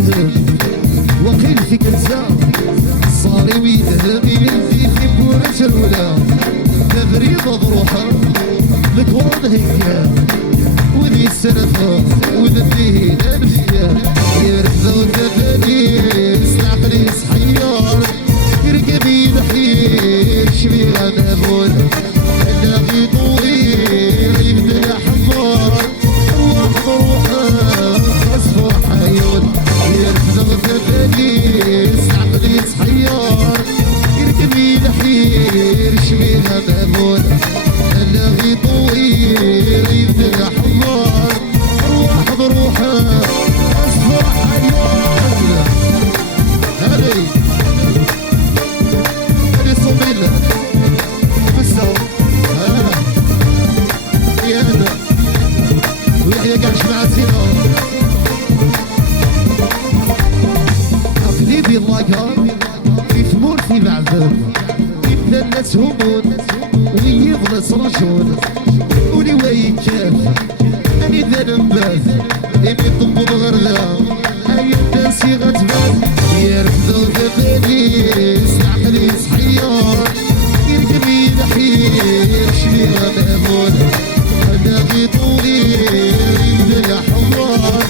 ذهب وقيل فيك انسى صاري ويذهب يلفي في بورة الولا تبريض بروحه لك وضع هيك وذي السنفة وذي الانفيا يرفض وتفانيس العقليس حيار يركبي الحير شبيغة مهبول الناغي طويل يبدأ حمار روح روحه خصفه حيول يرفض وتفانيس العقليس حيار يركبي الحير شبيغة مهبول الناغي طويل يبدأ حمار روح بروحه خصفه حيول هذي صوميل بسو يا هذا ويحيى قاعش مع سينو أقليبي اللاقار يثمون في بعضهم يبدا الناس همون ويخلص رجل ولي وين كاف أني ذا نباث إني طنبض غرلا هاي الناس يغتبان يرفضوا ذبانيس العقليس حيار يركبي الحير شبيغة مهمول الناغي طويل يبدأ حمار